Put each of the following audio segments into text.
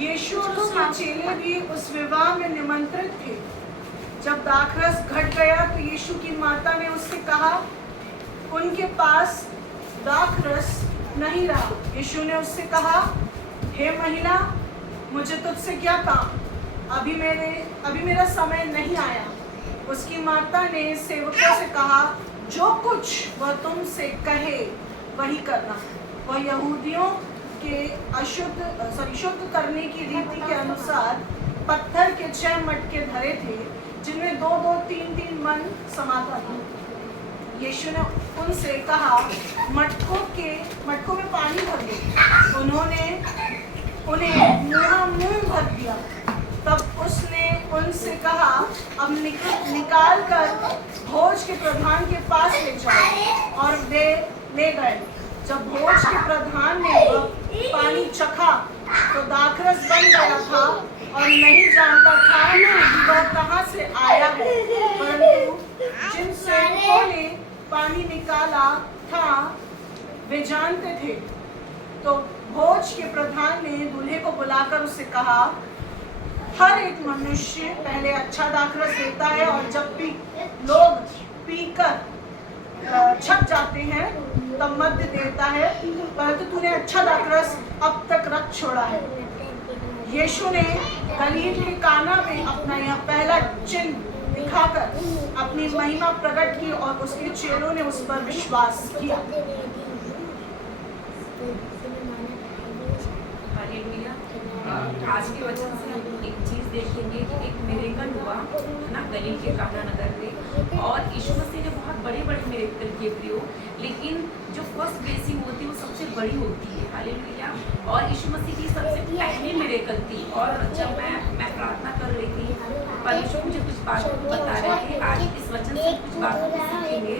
यीशु और उसके चेले भी उस विवाह में निमंत्रित थे। जब दाखरस घट गया तो यीशु की माता ने उससे कहा, उनके पास दाखरस नहीं रहा। यीशु ने उससे कहा, हे महिला, मुझे तुझसे क्या काम? अभी मेरा समय नहीं आया। उसकी माता ने सेवकों से कहा, जो कुछ वह तुमसे कहे वही करना। वह यहूदियों के शुद्ध करने की रीति के अनुसार पत्थर के 6 मटके धरे थे, जिनमें 2-2, 3-3 मन समाता था। यीशु ने उनसे कहा, मटकों में पानी भर दो। उन्होंने उन्हें मुंह भर दिया। तब उसने उनसे कहा, अब निकाल कर भोज के प्रधान के पास ले जाओ। और वे ले गए। जब भोज के प्रधान ने पानी चखा तो दाखरस बन गया था और नहीं जानता था कि वह कहाँ से आया है, परंतु जिन सेवकों ने पानी निकाला था वे जानते थे। तो भोज के प्रधान ने दूल्हे को बुलाकर उससे कहा, हर एक मनुष्य पहले अच्छा दाखरस देता है और जब लोग पीकर छक जाते हैं तब मध्य देता है, परंतु तूने अच्छा दाखरस अब तक रख छोड़ा है। यीशु ने गलील के काना में अपना यह पहला चिन्ह दिखाकर अपनी महिमा प्रकट की और उसके चेलों ने उस पर विश्वास किया। आज के वचन से हम एक चीज देखेंगे कि एक मिरेकल हुआ है ना गलील के काना नगर में, और यीशु मसीह ने बहुत बड़े बड़े मिरेकल किए प्रियो, लेकिन जो फर्स्ट ब्लेसिंग होती है वो सबसे बड़ी होती है। हालेलुया। और यीशु मसीह की सबसे पहली मिरेकल थी। और जब मैं प्रार्थना कर रही थी, परमेश्वर मुझे कुछ बात बता रहे थे। आज इस वचन से कुछ बातों को सीखेंगे।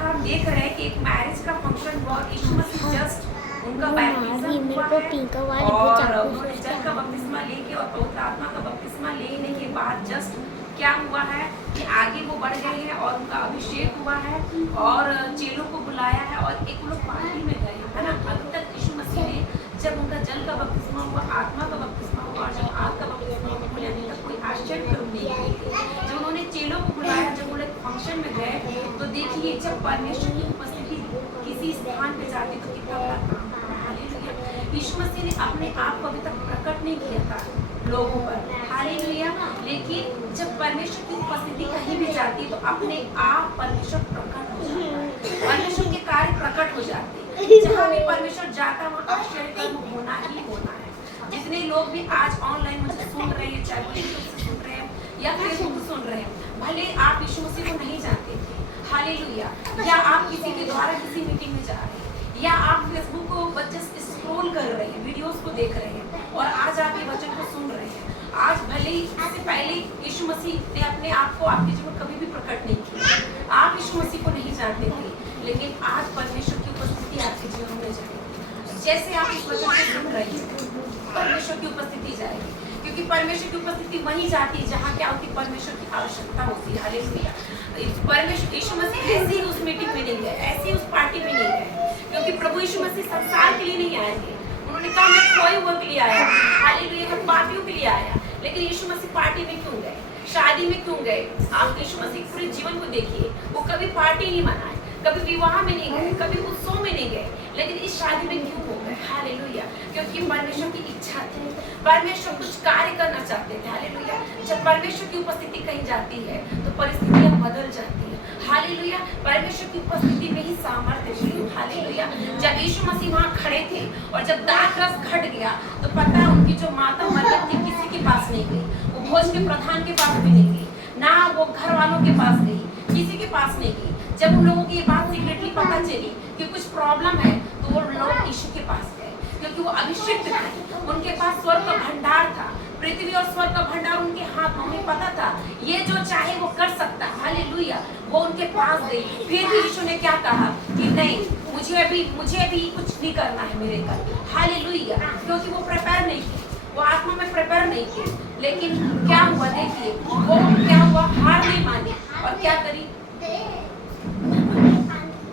हम देख रहे हैं कि एक मैरिज का फंक्शन हुआ। यीशु मसीह जस्ट उनका बैप्टिज्म हुआ है और उन्होंने जल का बपतिस्मा लेके और पवित्र आत्मा का बपतिस्मा लेने के बाद जस्ट क्या हुआ है कि आगे वो बढ़ गए हैं और उनका अभिषेक हुआ है और चेलों को बुलाया है और एक लोग पार्टी में गए है ना। अभी तक यीशु मसीह ने जब उनका जल का बपतिस्मा हुआ, आत्मा का बपतिस्मा हुआ और जब आग का बपतिस्मा हुआ, उन्होंने अभी तक कोई आश्चर्य कर्म नहीं किए। जब उन्होंने चेलों को बुलाया, जब उन्होंने फंक्शन में गए, तो देखिए जब परमेश्वर की उपस्थिति किसी स्थान पे जाती तो कितना बड़ा काम। हालेलुया। यीशु मसीह ने अपने आप को अभी तक प्रकट नहीं किया था लोगों पर। हालेलुया। लेकिन जब परमेश्वर की उपस्थिति कहीं भी जाती तो अपने आप परमेश्वर प्रकट हो जाता है, परमेश्वर के कार्य प्रकट हो जाते हैं। जहाँ भी परमेश्वर जाता है वहाँ आश्चर्य कर्म होना ही होना है। जितने लोग भी आज ऑनलाइन मुझे सुन रहे हैं, चाहे वो यूट्यूब से सुन रहे हैं या फेसबुक से सुन रहे हैं, भले आप यीशु मसीह को नहीं जानते थे, हालेलुया, या आप किसी के द्वारा किसी मीटिंग में जा रहे हैं या आप फेसबुक को बच्चे स्क्रॉल कर रहे हैं, वीडियोस को देख रहे हैं और आज आप ये वचन को सुन रहे हैं। आज भले ही इससे पहले यीशु मसीह ने अपने आप को आपके जीवन कभी भी प्रकट नहीं किया, आप यीशु मसीह को नहीं जानते थे, लेकिन आज परमेश्वर की उपस्थिति आपके जीवन में जाएगी। जैसे आप इस वचन को सुन रहे हैं, परमेश्वर की उपस्थिति जाएगी, क्योंकि परमेश्वर की उपस्थिति वहीं जाती है जहाँ क्या होती है, परमेश्वर की आवश्यकता होती है। हालेलुया। परमेश्वर यीशु मसीह ऐसे ही उस मीटिंग में नहीं गए, ऐसे ही उस पार्टी में नहीं गए, क्योंकि प्रभु यीशु मसीह संसार के लिए नहीं आएंगे। उन्होंने कहा मैं खोए हुए के लिए आया, हालेलुया, मैं पापियों के लिए आया। लेकिन यीशु मसीह पार्टी में क्यों गए, शादी में क्यों गए? आप यीशु मसीह पूरे जीवन को देखिए, वो कभी पार्टी नहीं मनाए, कभी विवाह में नहीं गए, कभी उत्सव में नहीं गए, लेकिन इस शादी में क्यों हो गए? हालेलुया। क्योंकि परमेश्वर की इच्छा थी, परमेश्वर कुछ कार्य करना चाहते थे। हालेलुया। जब परमेश्वर की उपस्थिति कहीं जाती है तो परिस्थितियां बदल जाती है। हालेलुया। परमेश्वर की उपस्थिति में ही सामर्थ्य है। हालेलुया। जब यीशु मसीह वहाँ खड़े थे और जब दाखरस घट गया तो पता उनकी जो माता मरियम थी किसी के पास नहीं गई, वो भोज के प्रधान के पास भी नहीं गई, ना वो घर वालों के पास गई, किसी के पास नहीं गई। जब उन लोगों की ये बात सीक्रेटली पता चली कि कुछ प्रॉब्लम है तो वो लोग यीशु के पास गए, क्योंकि वो अभिषिक्त थे, उनके पास स्वर्ग का भंडार था, पृथ्वी और स्वर्ग का भंडार उनके हाथ में, उन्हें पता था ये जो चाहे वो कर सकता है। हालेलुया। वो उनके पास गई, फिर भी यीशु ने क्या कहा कि नहीं, मुझे अभी कुछ नहीं करना है मेरे घर। हालेलुया। क्योंकि वो प्रिपेयर नहीं थी, वो आत्मा में प्रिपेयर नहीं किए, लेकिन क्या हुआ देखिए, वो क्या हुआ, हार नहीं मानी और क्या करी,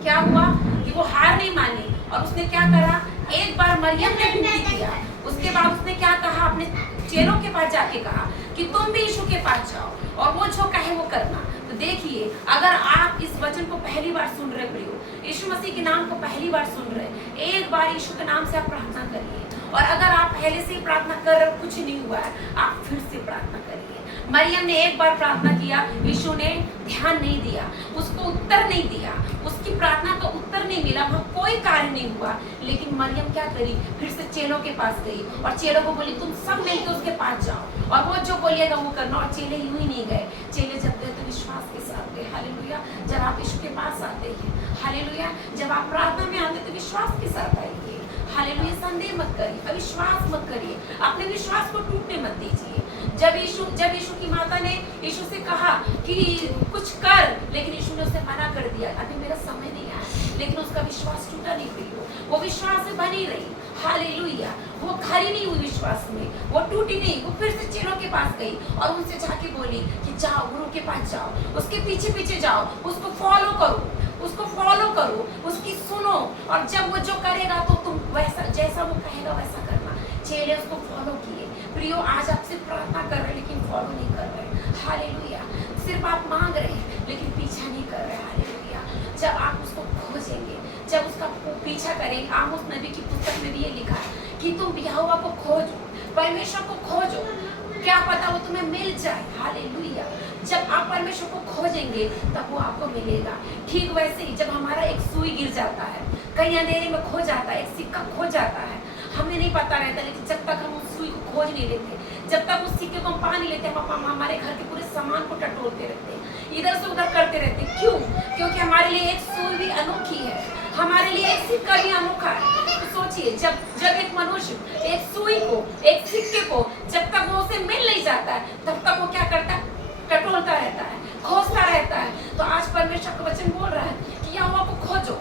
क्या हुआ कि वो हार नहीं मानी और उसने क्या करा, एक बार मरियम ने विनती किया, उसके बाद उसने क्या कहा, अपने चेलों के पास जाके कहा कि तुम भी यीशु के पास जाओ और वो जो कहे वो करना। तो देखिए, अगर आप इस वचन को पहली बार सुन रहे प्रियो, यीशु मसीह के नाम को पहली बार सुन रहे, एक बार यीशु के नाम से आप प्रार्थना करिए। और अगर आप पहले से ही प्रार्थना कर रहे, कुछ नहीं हुआ है, आप फिर से प्रार्थना करिए। मरियम ने एक बार प्रार्थना किया, यीशु ने ध्यान नहीं दिया, उसको उत्तर नहीं दिया, उसकी प्रार्थना का उत्तर नहीं मिला, वहाँ कोई कार्य नहीं हुआ। लेकिन मरियम क्या करी, फिर से चेलों के पास गई और चेलों को बोली तुम सब मिलकर उसके पास जाओ और वो जो बोलिएगा वो करना। और चेले यूं ही नहीं गए, चेले जब गए तो विश्वास के साथ गए। हालेलुया। जब आप यीशु के पास आते हैं, हालेलुया, जब आप प्रार्थना में आते तो विश्वास के साथ आइए। हालेलुया। संदेह मत करिए, अविश्वास मत करिए, अपने विश्वास को टूटने मत दीजिए। जब यीशु की माता ने यीशु से कहा कि कुछ कर, लेकिन यीशु ने उसे मना कर दिया, अभी मेरा समय नहीं आया, लेकिन उसका विश्वास टूटा नहीं प्रियो, वो विश्वास से बनी रही। हालेलुया। वो खरी नहीं हुई विश्वास में, वो टूटी नहीं। वो फिर से चेलों के पास गई और उनसे जाके बोली कि जाओ गुरु के पास जाओ, उसके पीछे पीछे जाओ, उसको फॉलो करो, उसको फॉलो करो, उसकी सुनो, और जब वो जो करेगा तो तुम वैसा, जैसा वो कहेगा वैसा करना। चेले उसको फॉलो किए। प्रियो, आज आपसे प्रार्थना कर रहे लेकिन फॉलो नहीं कर रहे। हालेलुया। सिर्फ आप मांग रहे हैं लेकिन पीछा नहीं कर रहे। हालेलुया। जब आप उसको खोजेंगे, जब उसका पीछा करेंगे, आमोस नबी की पुस्तक में भी ये लिखा है कि तुम यहोवा को खोजो, परमेश्वर को खोजो, क्या पता वो तुम्हें मिल जाए। हालेलुया। जब आप परमेश्वर को खोजेंगे तब वो आपको मिलेगा। ठीक वैसे ही जब हमारा एक सुई गिर जाता है, कहीं अंधेरे में खो जाता है, एक सिक्का खो जाता है, हमें नहीं पता रहता, लेकिन जब तक हम उस सुई को खोज नहीं लेते, जब तक उस सिक्के को हम पा नहीं लेते, हम हमारे घर के पूरे सामान को टटोलते रहते हैं, इधर से उधर करते रहते हैं। क्यों? क्योंकि हमारे लिए एक सुई भी अनोखी है, हमारे लिए एक सिक्का भी अनोखा है। तो सोचिए, जब एक मनुष्य एक सुई को, एक सिक्के को, जब तक वो उसे मिल नहीं जाता है, तब तक वो क्या करता है, टटोलता रहता है, खोजता रहता है। तो आज परमेश्वर का वचन बोल रहा है कि यहोवा को खोजो,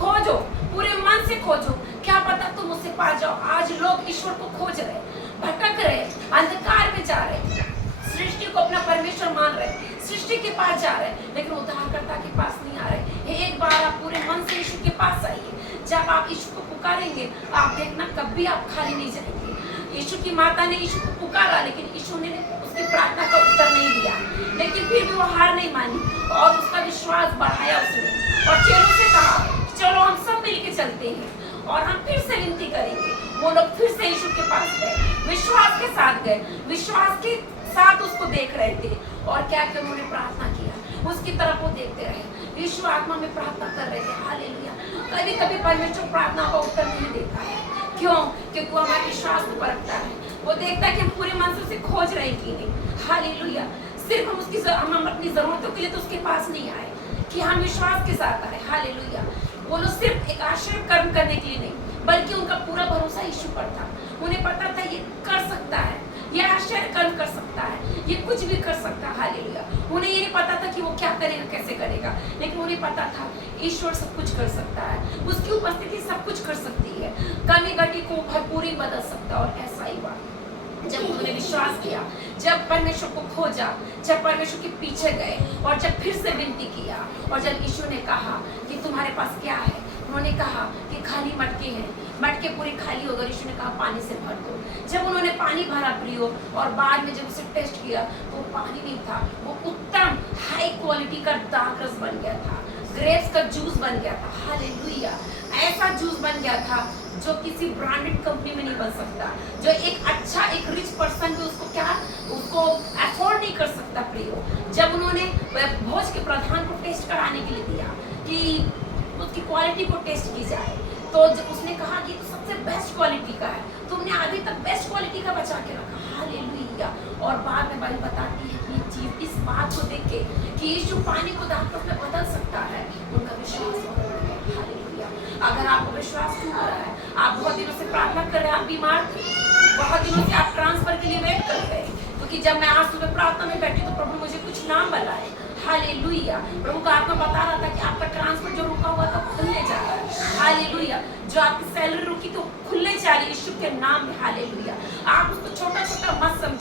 खोजो, पूरे मन से खोजो, क्या पता तुम उसे पा जाओ। आज लोग ईश्वर को खोज रहे, भटक रहे, अंधकार में जा रहे, सृष्टि को अपना परमेश्वर मान रहे, सृष्टि के पास जा रहे, लेकिन उद्धारकर्ता के पास नहीं आ रहे। एक बार आप पूरे मन से यीशु के पास आइए। जब आप यीशु को पुकारेंगे, आप देखना कभी आप खाली नहीं जाएंगे। यीशु की माता ने यीशु को पुकारा, लेकिन यीशु ने उसकी प्रार्थना का उत्तर नहीं दिया, लेकिन फिर भी वो हार नहीं मानी और उसका विश्वास बढ़ाया उसने, और चेलों से कहा चलो हम सब मिलके चलते हैं और हम फिर से विनती करेंगे। वो लोग फिर से यीशु के पास गए, विश्वास के साथ गए, विश्वास के साथ उसको देख रहे थे, और क्या क्या उन्होंने प्रार्थना किया, उसकी तरफ वो देखते रहे। यीशु आत्मा में प्रार्थना कर रहे थे। हालेलुया। कभी कभी परमेश्वर प्रार्थना का उत्तर नहीं देता है। क्यों? क्योंकि वो हमारे विश्वास को परखता है, वो देखता है कि हम पूरे मन से उसे खोज रहे कि नहीं। हालेलुया। सिर्फ हम अपनी जरूरतों के लिए तो उसके पास नहीं आए कि हम विश्वास के साथ आए। हालेलुया। वो लोग सिर्फ एक आश्चर्य कर्म करने के लिए नहीं, बल्कि उनका पूरा भरोसा यीशु पर था। उन्हें पता था ये कर सकता है, ये आश्चर्य कर्म कर सकता है, ये कुछ भी कर सकता है। हालेलुया। उन्हें ये नहीं पता था कि वो क्या करेगा, कैसे करेगा, लेकिन उन्हें पता था ईश्वर सब कुछ कर सकता है, उसकी उपस्थिति सब कुछ कर सकती है, कमी घटी को भरपूरी बदल सकता है। और ऐसा ही हुआ जब उन्होंने विश्वास किया, जब परमेश्वर को खोजा, जब परमेश्वर के पीछे गए और जब फिर से विनती किया, और जब यीशु ने कहा कि तुम्हारे पास क्या है, उन्होंने कहा कि खाली मटके हैं, मटके पूरे खाली हो गए। यीशु ने कहा पानी से भर दो। जब उन्होंने पानी भरा प्रियो, और बाद में जब उसे टेस्ट किया तो वो पानी नहीं था, वो उत्तम हाई क्वालिटी का डार्क रस बन गया था, ग्रेप्स का जूस बन गया था। हालेलुया। ऐसा जूस बन गया था जो किसी ब्रांडेड कंपनी में नहीं बन सकता, जो एक अच्छा, एक रिच पर्सन भी उसको अफोर्ड नहीं कर सकता प्रियो। जब उन्होंने भोज के प्रधान को टेस्ट कराने के लिए दिया कि उसकी क्वालिटी को टेस्ट की जाए, तो उसने कहा कि तो सबसे बेस्ट क्वालिटी का है, तुमने अभी तक बेस्ट क्वालिटी का बचा के रखा। हालेलुया। और बाद में बाइबल बताती है कि ये चीज, इस बात को देख के कि यीशु पानी को दाखलत में बदल सकता है, उनका विश्वास बढ़ गया। हालेलुया। अगर आपको विश्वास टूट रहा है, आप बहुत दिनों से प्रार्थना कर रहे हैं, आप बीमार थे, बहुत दिनों से आप ट्रांसफर के लिए वेट कर रहे हैं, क्योंकि जब मैं आज सुबह प्रार्थना में बैठी तो प्रभु मुझे कुछ नाम बताए। हालेलुया। प्रभु का आत्मा बता रहा था कि आपका ट्रांसफर जो रुका हुआ था खुलने जा रहा है। हालेलुया। जो आपकी सैलरी रुकी तो खुलने जा रही है यीशु के नाम में। हालेलुया। आप उसको छोड़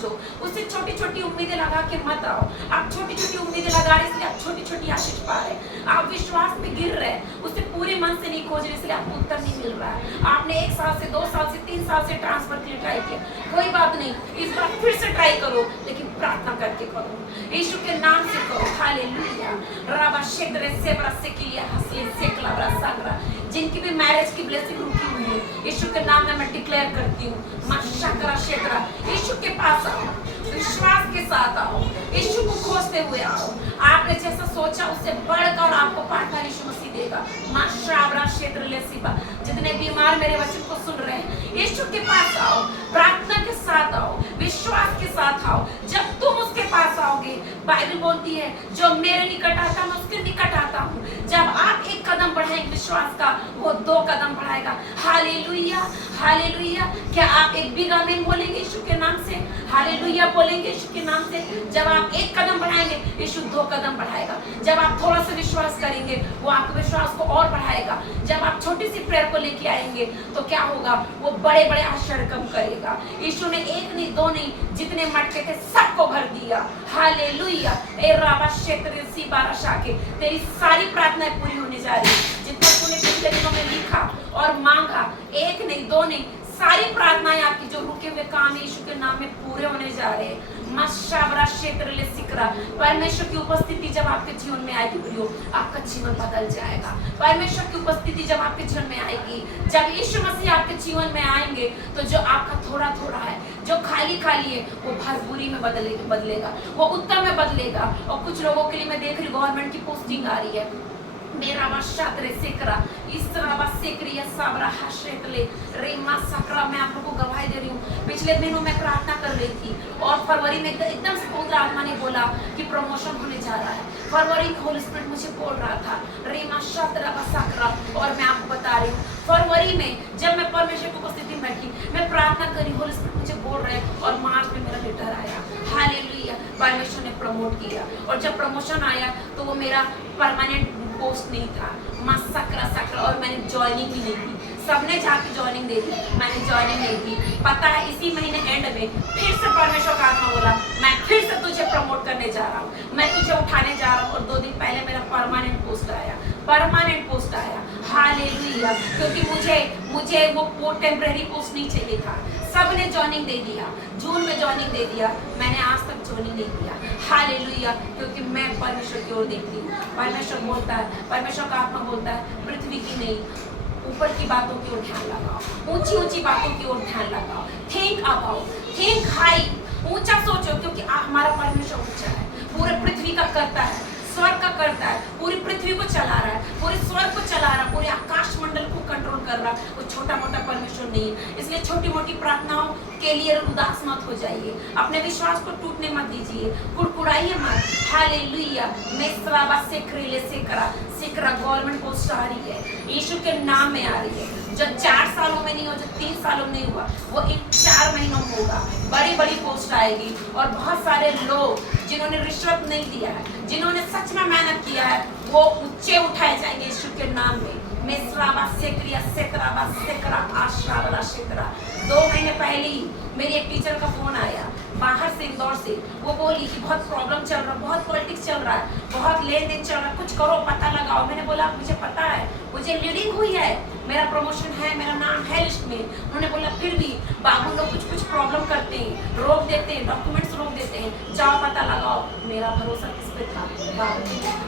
समझो, उससे छोटी छोटी उम्मीदें लगा के मत आओ। आप छोटी छोटी उम्मीदें लगा रहे इसलिए आप छोटी छोटी आशीष पा रहे, आप विश्वास में गिर रहे, उससे पूरे मन से नहीं खोज रहे इसलिए आपको उत्तर नहीं मिल रहा है। आपने 1 साल से 2 साल से 3 साल से ट्रांसफर के लिए ट्राई किया, कोई बात नहीं, इस बार फिर से ट्राई करो, लेकिन प्रार्थना करके करो, यीशु के नाम से करो। हालेलुया। राबा क्षेत्र से बरस के लिए हंसले से कलबरा सागरा, जिनकी भी मैरिज की ब्लेसिंग रुकी हुई है, यीशु के नाम में मैं डिक्लेयर करती हूँ, माशकरा क्षेत्र, यीशु के पास आओ, विश्वास के साथ आओ, यीशु को खोजते हुए आओ। आपने जैसा सोचा उससे बढ़कर आपको पार्टनर यीशु मसीह देगा। माशाबरा क्षेत्र ले सिबा, जितने बीमार मेरे वचन को सुन रहे हैं, यीशु के पास आओ, प्रार्थना के साथ आओ, विश्वास के साथ आओ। जब तुम उसके पास आओगे, बाइबल बोलती है जो मेरे निकट आता मैं उसके निकट आता हूँ। जब आप 1 कदम बढ़ाएंगे विश्वास का, वो 2 कदम बढ़ाएगा। Hallelujah, hallelujah. क्या आप एक बिग आमीन बोलेंगे यीशु के नाम से? हालेलुया बोलेंगे यीशु के नाम से। जब आप 1 कदम बढ़ाएंगे, यीशु 2 कदम बढ़ाएगा। जब आप थोड़ा सा विश्वास करेंगे, वो आपके विश्वास को और बढ़ाएगा। जब आप छोटी सी प्रेयर को लेके आएंगे, तो क्या होगा? वो बड़े बड़े आश्चर्य कम करेगा। यीशु ने 1 नहीं 2 नहीं, जितने मटके थे सबको भर दिया। हालेलुया। ए राबा क्षेत्र सी बारशा के, तेरी सारी प्रार्थनाएं पूरी होने जा रही है। जितना तूने पिछले दिनों में लिखा और मांगा, 1 नहीं 2 नहीं, सारी प्रार्थनाएं आपकी जो रुके हुए काम है यीशु के नाम में पूरे होने जा रहे हैं। मशाबरा क्षेत्र ले सिकरा, परमेश्वर की उपस्थिति जब आपके जीवन में आएगी प्रियो, आपका जीवन बदल जाएगा। परमेश्वर की उपस्थिति जब आपके जीवन में आएगी, जब यीशु मसीह आपके जीवन में आएंगे, तो जो आपका थोड़ा थोड़ा है, जो खाली खाली है, वो भरपूरी में बदलेगा, वो उत्तम में बदलेगा। और कुछ लोगों के लिए मैं देख रही हूँ गवर्नमेंट की पोस्टिंग आ रही है। मेरा वशात्रे सेकरा, इस तरह वसेक्रिया साबरा हशेतले रेमा सकरा। मैं आप लोगों को गवाही दे रही हूँ, पिछले दिनों मैं प्रार्थना कर रही थी और फरवरी में एकदम से पवित्र आत्मा ने बोला कि प्रमोशन होने जा रहा है। फरवरी में होली स्पिरिट मुझे बोल रहा था रेमा शात्रा वसाकरा, और मैं आपको बता रही हूँ फरवरी में जब मैं परमेश्वर की उपस्थिति में बैठी, मैं प्रार्थना करी, होली स्पिरिट मुझे बोल रहे हैं, और मार्च में मेरा लेटर आया। हालेलुया। परमेश्वर ने प्रमोट किया, और जब प्रमोशन आया तो वो मेरा परमानेंट पोस्ट नहीं था, मसकरा सकरा, और मैंने ज्वाइनिंग भी नहीं की। सबने जाके ज्वाइनिंग दे दी, मैंने ज्वाइनिंग नहीं की। पता है इसी महीने एंड में फिर से परमेश्वर का आत्मा बोला, मैं फिर से तुझे प्रमोट करने जा रहा हूँ, मैं तुझे उठाने जा रहा हूँ। और 2 दिन पहले मेरा परमानेंट पोस्ट आया, परमानेंट पोस्ट आया। हालेलुया। क्योंकि मुझे वो टेम्परेरी पोस्ट नहीं चाहिए था। सबने ज्वाइनिंग दे दिया, जून में ज्वाइनिंग दे दिया, मैंने आज तक ज्वाइनिंग नहीं किया। हालेलुया। क्योंकि मैं परमेश्वर की ओर देखती हूँ। परमेश्वर बोलता है, परमेश्वर का आत्मा बोलता है, पृथ्वी की नहीं, ऊपर की बातों की ओर ध्यान लगाओ, ऊंची ऊंची बातों की ओर ध्यान लगाओ। थिंक अबाउट, थिंक हाई, ऊंचा सोचो, क्योंकि हमारा परमेश्वर ऊंचा है, पूरे पृथ्वी का करता है, स्वर्ग का करता है, पूरी पृथ्वी को चला रहा है, पूरे स्वर्ग को चला रहा है, पूरे आकाश मंडल को कंट्रोल कर रहा है। वो छोटा मोटा परमेश्वर नहीं है। इसलिए छोटी मोटी प्रार्थनाओं के लिए उदास मत हो जाइए, अपने विश्वास को टूटने मत दीजिए, कुड़कुड़ाइए मत। हालेलुया। मेसराबा सेक्रेले सेकरा गवर्नमेंट पोस्ट आ रही है, यीशु के नाम में आ रही है। जो 4 सालों में नहीं हो, जो 3 सालों में नहीं हुआ, वो इन 4 महीनों में होगा। बड़ी बड़ी पोस्ट आएगी, और बहुत सारे लोग जिन्होंने रिश्वत नहीं दिया है, जिन्होंने सच में मेहनत किया है, वो ऊंचे उठाए जाएंगे यीशु के नाम में। मेसराबा सेक्रिया सेकराबा सेकरा आश्राबला सेकरा। 2 महीने पहले ही मेरी एक टीचर का फोन आया बाहर से, इंदौर से। वो बोली कि बहुत प्रॉब्लम चल रहा है, बहुत पॉलिटिक्स चल रहा है, बहुत लेन देन चल रहा है, कुछ करो, पता लगाओ। मैंने बोला मुझे पता है, मुझे लीडिंग हुई है, मेरा प्रमोशन है, मेरा नाम है लिस्ट में। उन्होंने बोला फिर भी बाबू लोग कुछ कुछ प्रॉब्लम करते हैं, रोक देते हैं, डॉक्यूमेंट्स रोक देते हैं, जाओ पता लगाओ। मेरा भरोसा किस पे था? बाबू पे था,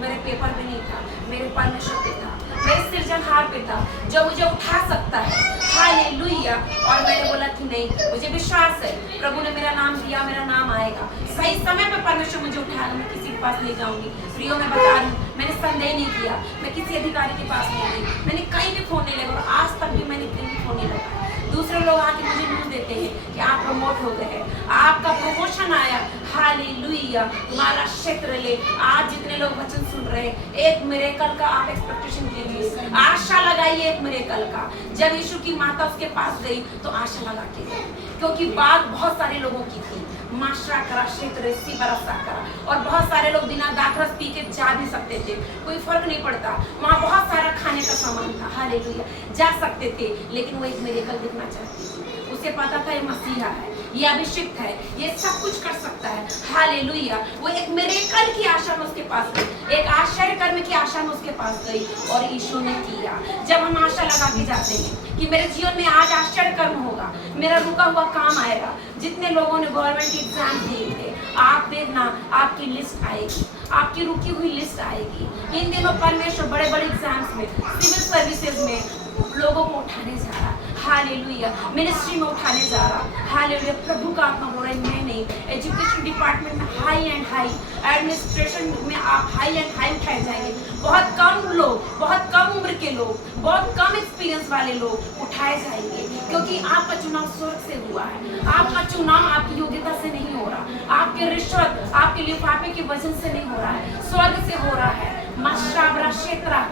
मेरे पेपर पे नहीं था, मेरे परमेश्वर पे था, मेरे सृजनहार पे था, जो मुझे उठा सकता है। हालेलुया। और मैंने बोला कि नहीं, मुझे विश्वास है, प्रभु ने मेरा नाम दिया, मेरा नाम आएगा। सही समय पर परमेश्वर मुझे उठाएगा, मैं किसी के पास नहीं जाऊंगी। प्रियो मैं बता रही हूँ, मैंने संदेह नहीं किया, मैं किसी अधिकारी के पास नहीं गई, मैंने कहीं भी फोन नहीं लगा, और आज तक भी मैंने कहीं भी फोन नहीं लगाया। दूसरे लोग आके मुझे न्यूज़ देते हैं कि आप प्रमोट हो गए हैं, आपका प्रमोशन आया। हालेलुया। तुम्हारा क्षेत्र ले, आज जितने लोग वचन सुन रहे हैं, एक मिरेकल का आप एक्सपेक्टेशन कीजिए, आशा लगाइए एक मिरेकल का। जब यीशु की माता उसके पास गई तो आशा लगा के गई, क्योंकि बात बहुत सारे लोगों की थी। माशा करा क्षेत्र सी बरसा करा, और बहुत सारे लोग बिना दाखरस पी के जा भी सकते थे, कोई फर्क नहीं पड़ता। वहाँ बहुत सारा खाने का सामान था, हालेलुया, जा सकते थे। लेकिन वो एक मिरेकल देखना चाहती थी, उसे पता था ये मसीहा है, ये अभिषिक्त है, ये सब कुछ कर सकता है। हालेलुया। वो एक मिरेकल की आशा में उसके पास गई, एक आश्चर्य कर्म की आशा में उसके पास गई और यीशु ने किया। जब हम आशा लगा के जाते हैं कि मेरे जीवन में आज आश्चर्य कर्म होगा, मेरा रुका हुआ काम आएगा। जितने लोगों ने गवर्नमेंट एग्जाम दिए थे, आप देखना आपकी लिस्ट आएगी, आपकी रुकी हुई लिस्ट आएगी। इन दिनों परमेश्वर बड़े बड़े एग्जाम्स में, सिविल सर्विसेज में लोगों को उठाने जा रहा। हालेलुया। मिनिस्ट्री में उठाने जा रहा। हालेलुया। प्रभु का आत्मा बोल रहा है मैं नहीं। एजुकेशन डिपार्टमेंट में हाई एंड हाई, एडमिनिस्ट्रेशन में आप हाई एंड हाई उठाए जाएंगे। बहुत कम लोग, बहुत कम उम्र के लोग, बहुत कम एक्सपीरियंस वाले लोग उठाए जाएंगे, क्योंकि आपका चुनाव स्वर्ग से हुआ है। आपका चुनाव आपकी योग्यता से नहीं हो रहा, आपके रिश्वत, आपके लिफाफे के वजन से नहीं हो रहा है, स्वर्ग से हो रहा है। मशाबरा क्षेत्र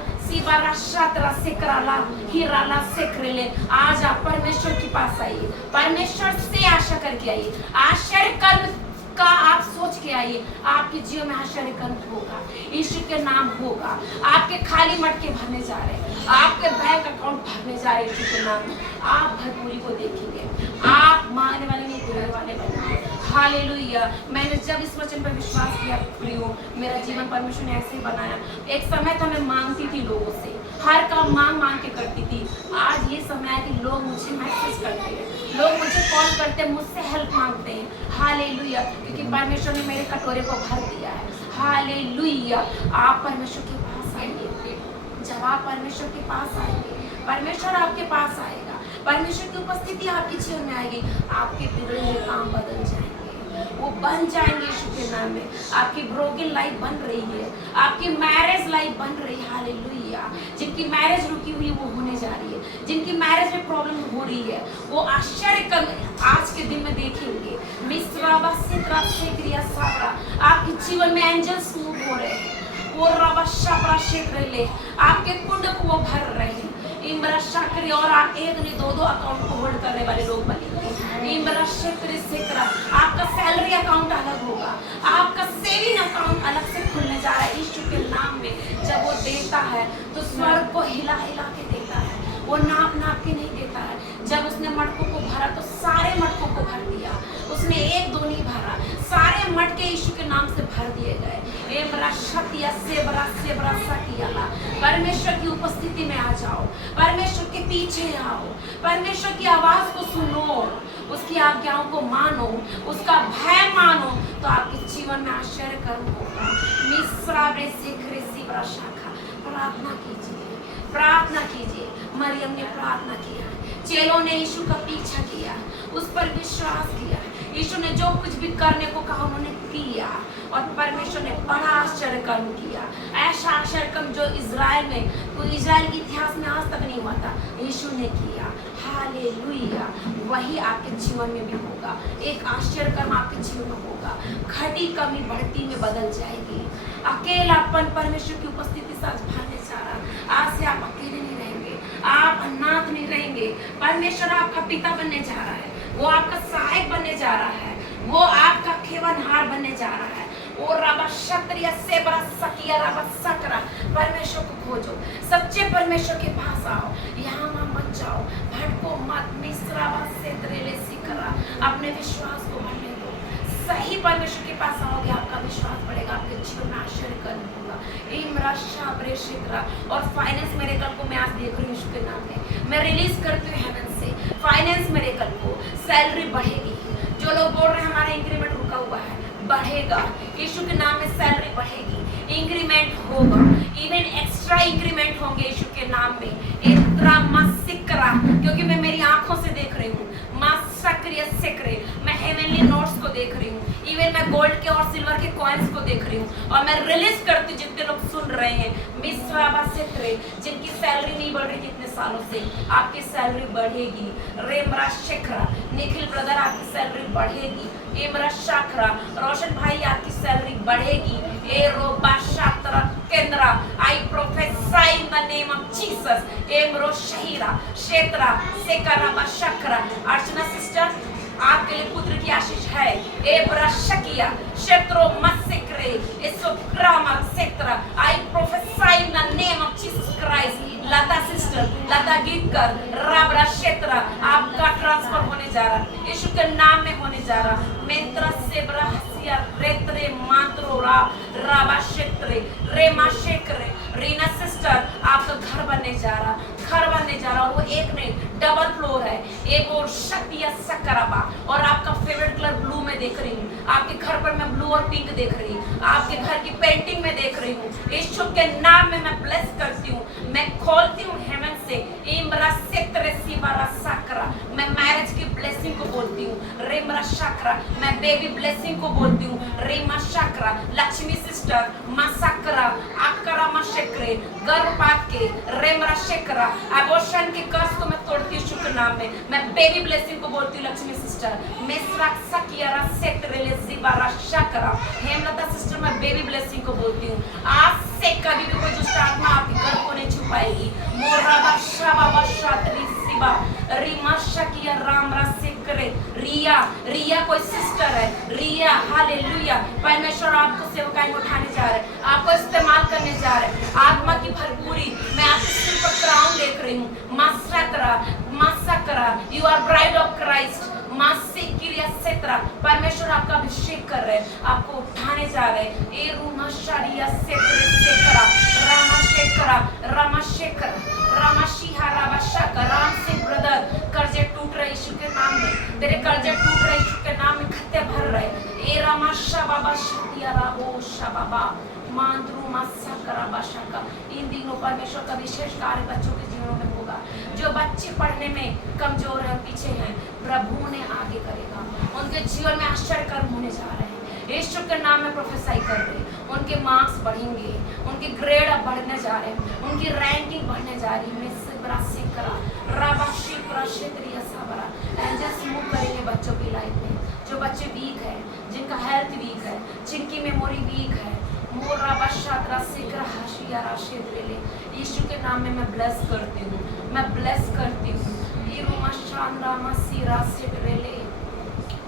आज आप परमेश्वर के पास आइए, परमेश्वर से आशा करके आइए, आश्चर्य कर्म का आप सोच के आइए। आपके जीवन में आश्चर्य कर्म होगा, यीशु के नाम होगा। आपके खाली मटके भरने जा रहे हैं, आपके बैंक अकाउंट भरने जा रहे हैं यीशु के नाम में। आप भरपूरी को देखेंगे, आप मांगने वाले नहीं देने वाले बनेंगे। हालेलुया। मैंने जब इस वचन पर विश्वास किया प्रियो, मेरा जीवन परमेश्वर ने ऐसे ही बनाया। एक समय था मैं मांगती थी लोगों से, हर काम मांग के करती थी। आज ये समय है कि लोग मुझे मैसेज करते हैं, लोग मुझे कॉल करते हैं, मुझसे हेल्प मांगते हैं। हालेलुया। क्योंकि परमेश्वर ने मेरे कटोरे को भर दिया है। हालेलुया। आप परमेश्वर के पास आइए। जब आप परमेश्वर के पास आएंगे, परमेश्वर आपके पास आएगा, परमेश्वर की उपस्थिति आपके जीवन में आएगी, आपके बिगड़े हुए काम बदल जाएंगे, वो बन जाएंगे यीशु के नाम में। आपकी ब्रोकन लाइफ बन रही है, आपकी मैरिज लाइफ बन रही है। हालेलुया। जिनकी मैरिज रुकी हुई वो होने जा रही है, जिनकी मैरिज में प्रॉब्लम हो रही है, वो आश्चर्य कर्म आज के दिन में देखेंगे। मिस्रा बसित्रा सेक्रिया साबरा, आपके जीवन में एंजल्स मूव हो रहे हैं, वो रबशा प्रक्षेत्र ले आपके कुंड को वो भर रहे हैं। इमरा शाकरी, और आप एक नहीं दो अकाउंट को होल्ड करने वाले लोग बनेंगे। इमरा क्षेत्र से आपका सैलरी अकाउंट अलग होगा, आपका सेविंग अकाउंट अलग से खुलने जा रहा है यीशु के नाम में। जब वो देता है तो स्वर्ग को हिला हिला के देता है, वो नाप नाप के नहीं देता है। जब उसने मटकों को भरा तो सारे मटकों को भर दिया, उसने एक दो नहीं भरा, सारे मटके यीशु के नाम से भर दिए गए। परमेश्वर की उपस्थिति में आ जाओ, परमेश्वर के पीछे आओ, परमेश्वर की आवाज को सुनो, उसकी आज्ञाओं को मानो, उसका भय मानो, तो आपके जीवन में आश्चर्य कर्म होगा। प्रार्थना कीजिए, प्रार्थना कीजिए। मरियम ने प्रार्थना किया, चेलों ने यीशु का पीछा किया, उस पर विश्वास किया। यीशु ने जो कुछ भी करने को कहा उन्होंने किया, और परमेश्वर ने बड़ा आश्चर्य कर्म किया। ऐसा आश्चर्य कर्म जो इजराइल के इतिहास में आज तक नहीं हुआ था, यीशु ने किया। हालेलुया। वही आपके जीवन में भी होगा, एक आश्चर्य कर्म आपके जीवन में होगा। घटी कमी बढ़ती में बदल जाएगी। अकेलापन परमेश्वर की उपस्थिति से आज भरने जा रहा। आज से आप अकेले नहीं रहेंगे, आप अनाथ नहीं रहेंगे। परमेश्वर आपका पिता बनने जा रहा है, वो आपका सहायक बनने जा रहा है, वो आपका खेवनहार बनने जा रहा है। वो परमेश्वर को खोजो, सच्चे परमेश्वर के पास आओ, यहाँ मत जाओ, भटको मत। अपने विश्वास को बढ़ने दो, सही परमेश्वर के पास आओगे, आपका विश्वास बढ़ेगा, आपके जीवन में आश्चर्य कर्म होगा। और फाइनेंस मिरेकल को मैं आज देख रही हूं यीशु के नाम में। मैं रिलीज करती हूँ हेवन से फाइनेंस मिरेकल को। सैलरी बढ़ेगी। जो लोग बोल रहे हैं हमारा इंक्रीमेंट रुका हुआ है, बढ़ेगा यीशु के नाम में। सैलरी बढ़ेगी, इंक्रीमेंट होगा, इवन एक्स्ट्रा इंक्रीमेंट होंगे यीशु के नाम में। इतना मसिकरा, क्योंकि मैं मेरी आंखों से देख रही हूँ। मैं हेवनली नोट्स को देख रही हूँ, इवन मैं गोल्ड के और सिल्वर के कॉइन्स को देख रही हूँ, और मैं रिलीज करती हूँ। जितने लोग सुन रहे हैं, जिनकी सैलरी नहीं बढ़ रही कितने सालों से, आपकी सैलरी बढ़ेगी। रेमरा शेखरा, निखिल ब्रदर आपकी सैलरी बढ़ेगी। एमरा शाखरा, रोशन भाई आपकी सैलरी बढ़ेगी। एरोबा शात्रा केंद्रा, I prophesy in the name of Jesus. एमरो शहीरा क्षेत्रा सेकरा बशकरा। अर्चना सिस्टर, आपके लिए पुत्र की आशीष है। एब्रा शकिया क्षेत्रो मसिक्रे इसोक्रामा सेक्रा, I prophesy in the name of Jesus Christ. Lata sister, Lata गीतकर, राबरा क्षेत्र आपका ट्रांसफर होने जा रहा, यीशु के नाम में होने जा रहा। मेंत्र से ब्रहसिया रेत्रे मात्रोरा राबा क्षेत्र रेमा शेकरे रीना सिस्टर आपका घर बनने जा रहा, घर बनने जा रहा, और वो एक नहीं डबल फ्लोर है, एक और शक्ति सकराबा। और आपका फेवरेट कलर ब्लू में देख रही हूँ, आपके घर पर मैं ब्लू और पिंक देख रही हूँ, आपके घर की पेंटिंग में देख रही हूँ। यीशु के नाम में मैं ब्लेस करती हूँ, मैं खोलती हूँ हेवन से इमरा सेक्टर सीबारा साकरा, मैं मैरिज की ब्लेसिंग को बोलती हूँ, रेमरा शाकरा, मैं बेबी ब्लेसिंग को बोलती हूँ, रेमा शाकरा, लक्ष्मी सिस्टर मासाकरा आकरा मशेकरे गर्भपात के रेमरा शेकरा अबॉर्शन के कर्ज को मैं तोड़ती हूँ शुक्र नाम में, मैं बेबी ब्लेसिंग को बोलती हूँ लक्ष्मी सिस्टर, मेसराक सकियारा सेक्टरेले जिबारा शाकरा हेमलता सिस्टर मैं बेबी ब्लेसिंग को बोलती हूँ। आज से कभी भी कोई दुष्ट आत्मा आपके घर को नहीं छुपाएगी। मोराबा शाबाबा शातरी सिबा रीमा शकिया रामरा सेकरे रिया, रिया कोई सिस्टर है, रिया हालेलुया। परमेश्वर आपको सेवकाई उठाने जा रहे हैं, आपको इस्तेमाल करने जा रहे हैं, आत्मा की भरपूरी मैं आपके सिर पर क्राउन देख रही हूँ। मासकरा मासकरा you are bride of Christ मासिकिरिया सेत्रा परमेश्वर आपका अभिषेक कर रहे हैं, आपको उठाने जा रहे हैं। ए रूमा शारिया सेत्रे सेकरा रामाशेकरा रामाशेकर रामाशिहा रामाशका राम से ब्रदर कर्जे टूट रहे यीशु के नाम में, तेरे कर्जे टूट रहे यीशु के नाम में, खत्ते भर रहे। ए रामाशा बाबा शतिया राबो शाबाबा मांद्रू मासा करा बाशा। इन दिनों परमेश्वर का विशेष कार्य बच्चों के जीवनों में होगा। जो बच्चे पढ़ने में कमजोर हैं, पीछे हैं, प्रभु ने आगे करेगा, उनके जीवन में आश्चर्य कर्म होने जा रहे हैं। यीशु के नाम में प्रोफेसाई कर रहे हैं, उनके मार्क्स बढ़ेंगे, उनके ग्रेड अब बढ़ने जा रहे हैं, उनकी रैंकिंग बढ़ने जा रही है। एंजल्स मूव करेंगे बच्चों की लाइफ में। जो बच्चे वीक है, जिनका हेल्थ वीक है, जिनकी मेमोरी वीक है, यीशु के नाम में मैं ब्लेस करती हूँ, मैं ब्लेस करती हूँ।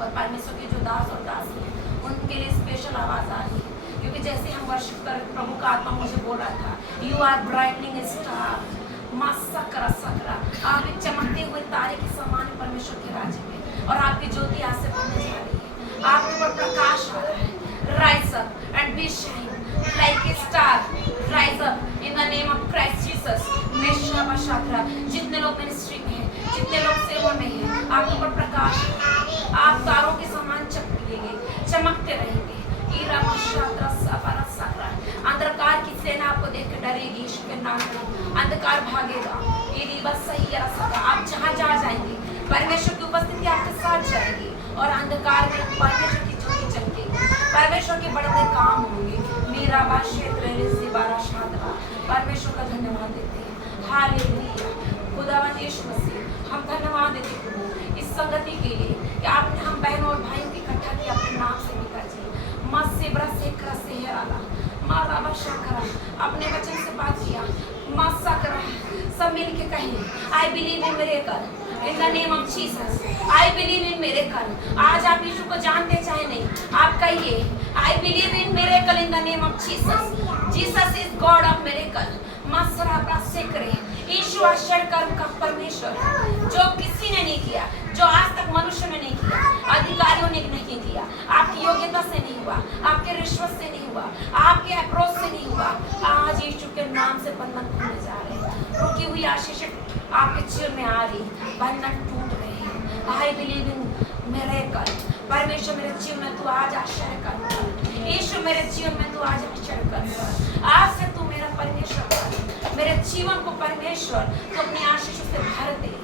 और परमेश्वर के जो दास और दासी हैं उनके लिए स्पेशल आवाज आ रही है, क्योंकि जैसे हम वर्शिप कर प्रभु का आत्मा मुझे बोल रहा था, यू आर ब्राइटनिंग स्टार मासकरा सकरा, आप एक चमकते हुए तारे के समान परमेश्वर के राज्य में, और आपकी ज्योति आज से बढ़ने जा रही है, आपके ऊपर प्रकाश आ रहा है। Rise up and be shine like a star, rise up in the name of Christ Jesus। मेषाबा शात्रा, जितने लोग मिनिस्ट्री में हैं, जितने लोग सेवा में हैं, आपके ऊपर प्रकाश है, आप तारों के समान चमकेंगे, चमकते रहेंगे। ईरामा शात्रा सफारा साकरा, अंधकार की सेना आपको देख के डरेगी यीशु के नाम में, अंधकार भागेगा। ईरीबा सही सका, आप जहाँ जहाँ जाएंगे परमेश्वर की उपस्थिति आपके साथ जाएगी, और अंधकार में परमेश्वर की ज्योति चमकेगी, परमेश्वर के बड़े बड़े काम होंगे। मेरा क्षेत्र परमेश्वर का धन्यवाद देते हैं। हालेलुया। खुदावंद यीशु मसीह हम धन्यवाद देते हैं प्रभु इस संगति के लिए कि आपने हम बहनों और भाइयों की इकट्ठा किया अपने नाम से निकल जी मत से ब्रस से क्रस से हेराला मारा बशा करा, अपने वचन से बात किया मस्सा करा, सब मिल के कहिए I believe in miracle in the name of Jesus, I believe in miracle. आज आप यीशु को जानते चाहे नहीं, आप कहिए I believe in miracle in the name of Jesus, Jesus is God of miracle. मसरा ब्रसे करे, यीशु आश्चर्य कर्म का परमेश्वर जो किसी ने नहीं किया, जो आज तक मनुष्य ने नहीं किया, अधिकारियों ने नहीं किया, आपकी योग्यता से नहीं हुआ, आपके रिश्वत से नहीं हुआ, आपके अप्रोच से नहीं हुआ। आज यीशु के नाम से बंधन खुलने जा रहे हैं, रुकी हुई आशीष आपके जीवन में आ रही, बंधन टूट रहे हैं। आई बिलीव इन मिरेकल। परमेश्वर मेरे जीवन में तू आज आश्चर्य कर, यीशु मेरे जीवन में तू आज आश्चर्य कर, आज से तू मेरा परमेश्वर कर, मेरे जीवन को परमेश्वर तू अपनी आशीषों से भर दे,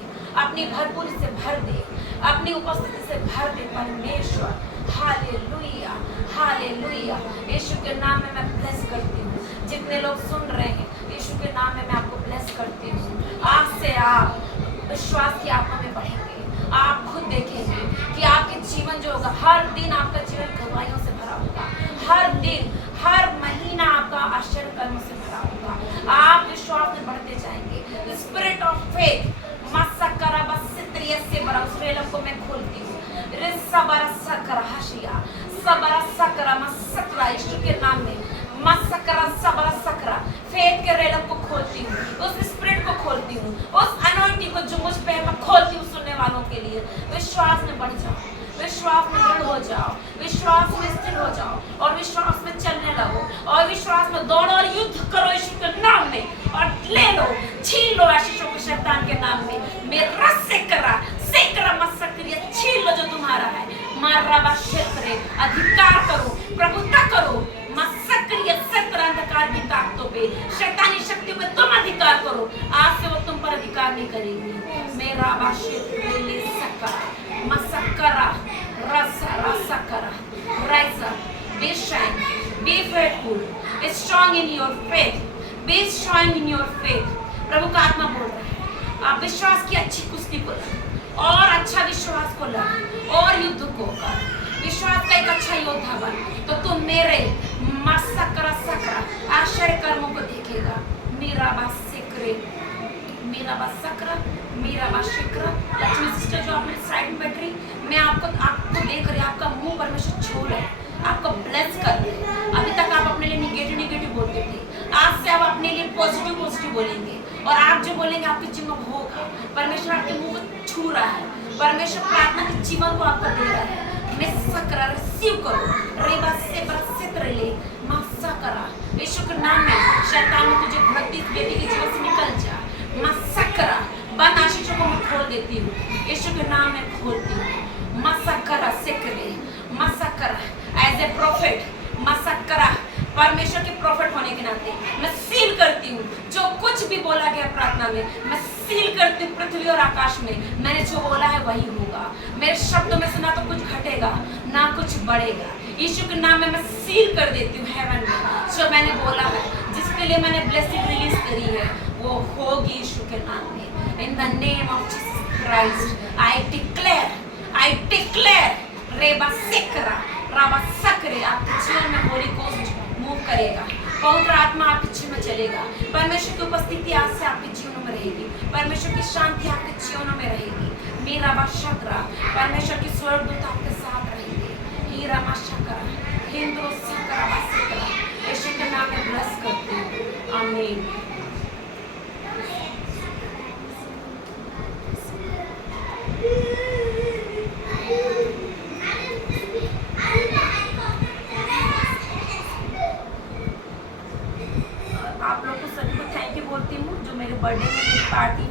अपनी भरपूरी से भर दे, अपनी उपस्थिति से भर दे परमेश्वर। Hallelujah hallelujah. यीशु के नाम में मैं ब्लेस करती हूँ, जितने लोग सुन रहे हैं यीशु के नाम में मैं आपको ब्लेस करती हूँ। आज से आप विश्वास की आत्मा में बढ़ेंगे, आप खुद देखेंगे कि आपके जीवन जो होगा, हर दिन आपका जीवन गवाहियों से भरा होगा, हर दिन हर महीना आपका आश्चर्य कर्म से भरा होगा, आप विश्वास में बढ़ते जाएंगे। स्पिरिट ऑफ फेथ मसकरा बसित्रिय से बरा उस रेलम को मैं खोलती हूँ। रिसबरसा करा हशिया सबरसा करा मसकरा यीशु के नाम में मसकरा सबरसा करा फेथ के रेलम को खोलती हूँ, उस स्पिरिट को खोलती हूँ, उस अनॉइंटिंग को जो मुझ पे है मैं खोलती हूँ सुनने वालों के लिए। विश्वास में बढ़ जाओ, विश्वास में दृढ़ हो जाओ, विश्वास में स्थिर हो जाओ और विश्वास में चलने लगो और विश्वास में दौड़ो और युद्ध करो यीशु के नाम में और ले लो, छीन लो आशीषों को शैतान के नाम में। मेरा सेकरा मसक्रिय छीन लो जो तुम्हारा है। मारा क्षेत्र अधिकार करो, प्रभुता करो, मसक्रिय सत्र अंधकार की ताकतों पे, शैतानी शक्तियों पे तुम अधिकार करो। आज से वो तुम पर अधिकार नहीं करेंगी। मेरा क्षेत्र सकरा मसक्रा रसा rise up, be strong, be faithful, be strong in your faith, be strong in your faith। प्रभु का आत्मा बोल रहा है, आप विश्वास की अच्छी कुश्ती को लड़ो और अच्छा विश्वास को लड़ो और युद्ध को कर। विश्वास का एक अच्छा योद्धा बन तो तुम मेरे मसक्रा आश्चर्य कर्मों को देखेगा। मेरा लक्ष्मी सिस्टर जो आपने साइड में बैठ रही, मैं आपको देख रही, आपका मुंह परमेश्वर छू रहा है, आपको ब्लेस कर रहे हैं। अभी तक आप अपने लिए निगेटिव बोलते थे, आज से आप अपने लिए पॉजिटिव बोलेंगे और आप जो बोलेंगे आपके जीवन में होगा। परमेश्वर आपके मुंह को छू रहा है, परमेश्वर प्रार्थना के जीवन को आपको दे रहा है। मैं रिसीव करो, रेबा से प्रसिद्ध रहे मासा करा यीशु के नाम में। शैतान में तुझे भक्ति बेटी के जीवन से निकल जा। मसक्रा बंद आशीषों को मैं खोल देती हूँ, यीशु के नाम में खोलती हूँ। मसक्रा सिकरे मसक्रा एज ए प्रोफेट, मसक्रा परमेश्वर के प्रोफेट होने के नाते मैं सील करती हूँ जो कुछ भी बोला गया प्रार्थना में, मैं सील करती हूँ पृथ्वी और आकाश में। मैंने जो बोला है वही होगा। मेरे शब्दों में से ना तो कुछ घटेगा ना कुछ बढ़ेगा। यीशु के नाम में मैं सील कर देती हूँ हेवन में जो मैंने बोला है, जिसके लिए मैंने ब्लेसिंग रिलीज करी है वो होगी यीशु के नाम में। In the name of Jesus Christ I declare रेबा सिकरा राबा सकरे आपके जीवन में होली गोस्ट मूव करेगा, पवित्र आत्मा आपके जीवन में चलेगा। परमेश्वर की उपस्थिति आज से आपके जीवनों में रहेगी, परमेश्वर की शांति आपके जीवनों में रहेगी। मेरा बाशकरा परमेश्वर की स्वर्गदूत आपके साथ रहेंगे। हीरा माशकरा हिंदू सकरा बाशकरा यीशु के नाम में ब्लेस करती हूँ। आमीन। आप लोग को सभी को थैंक यू बोलती हूँ जो मेरे बर्थडे में मेरी पार्टी